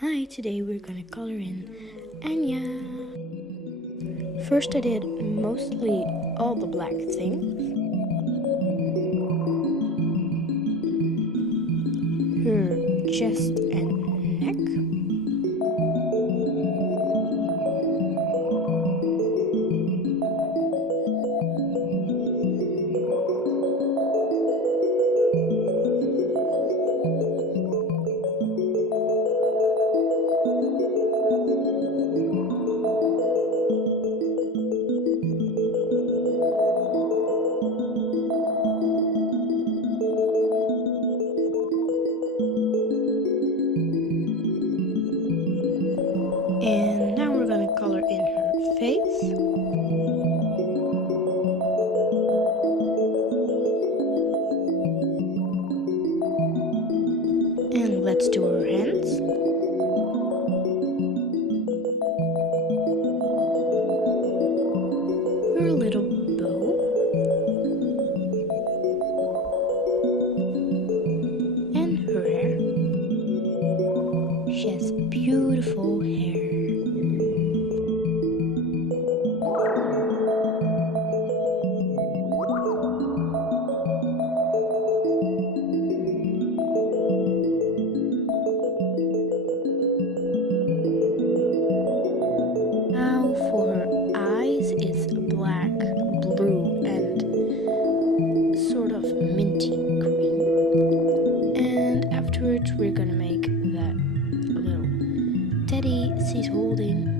Hi, today we're gonna color in Anya. First I did mostly all the black things. Her chest and neck. And now we're gonna color in her face. And let's do her hands. Her little bow. And her hair. She has beautiful hair. Now for her eyes, it's black, blue, and sort of minty green. And afterwards we're gonna make that little teddy she's holding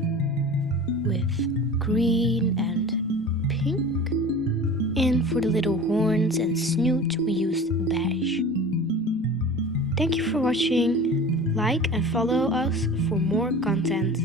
with green and pink. And for the little horns and snoot we used beige. Thank you for watching. Like and follow us for more content.